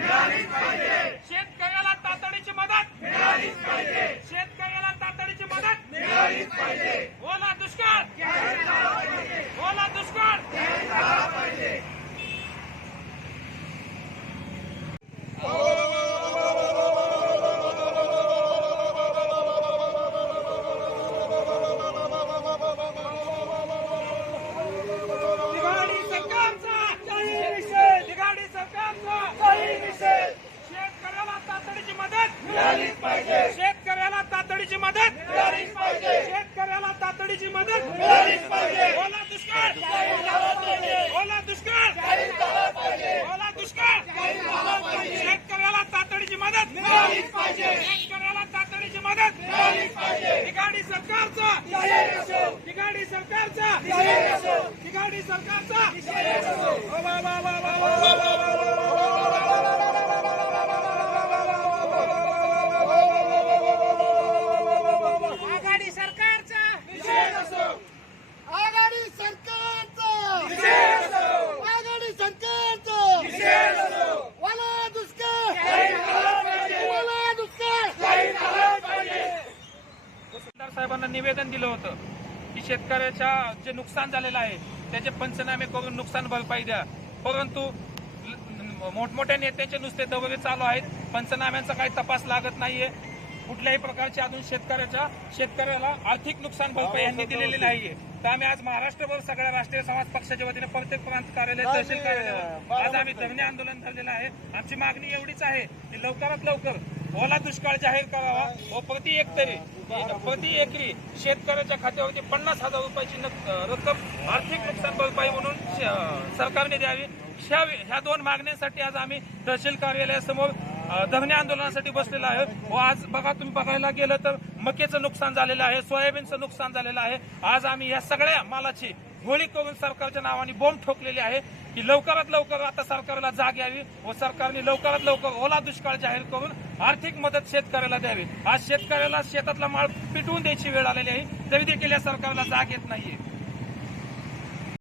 मिळालीच पाहिजे. शेतकऱ्याला तातडीची मदत मिळालीच पाहिजे. मदत. पाहिजे. शेतकऱ्याला तातडीची मदत. पाहिजे. ओला दुष्काळ. ओला दुष्काळ. ओला दुष्काळ. शेतकऱ्याला तातडीची मदत. पाहिजे. शेतकऱ्याला तातडीची मदत. बिघाडी सरकारचा. बिघाडी सरकारचा. बिघाडी सरकारचा. साहेबांना निवेदन दिलं होतं की शेतकऱ्याच्या जे नुकसान झालेलं आहे त्याचे पंचनामे करून नुकसान भरपाई द्या. परंतु मोठमोठ्या नेत्यांचे नुसते दौरे चालू आहेत पंचनाम्यांचा काही तपास लागत नाहीये. कुठल्याही प्रकारचे अजून शेतकऱ्याच्या शेतकऱ्याला आर्थिक नुकसान भरपाई यांनी दिलेली नाहीये. तर आम्ही आज महाराष्ट्रभर सगळ्या राष्ट्रीय समाज पक्षाच्या वतीने प्रत्येक प्रांत कार्यालय तहसील कार्यालयावर. आज आम्ही धरणे आंदोलन धरलेलं आहे. आमची मागणी एवढीच आहे की लवकरात लवकर ओला दुष्काळ जाहीर करावा. व प्रति हेक्टरी प्रति एकरी शेतकऱ्याच्या खात्यावरती पन्नास हजार रुपयाची रक्कम आर्थिक नुकसान भरपाई म्हणून श- सरकारने द्यावी. ह्या ह्या दोन मागण्यांसाठी आज आम्ही तहसील कार्यालयासमोर धरणे आंदोलनासाठी बसलेलो आहे व आज बघा तुम्ही बघायला गेलं तर मकेचं नुकसान झालेलं आहे सोयाबीनचं नुकसान झालेलं आहे. आज आम्ही या सगळ्या मालाची गोळी करून सरकारच्या नावाने बॉम्ब ठोकलेली आहे की लवकरात लवकर आता सरकारला जाग यावी व सरकारने लवकरात लवकर ओला दुष्काळ जाहीर करून आर्थिक मदत शेतकऱ्याला द्यावी. आज शेतकऱ्याला शेतातला माल पिटवून द्यायची वेळ आलेली आहे. तरी देखील या सरकारला जाग येत नाहीये.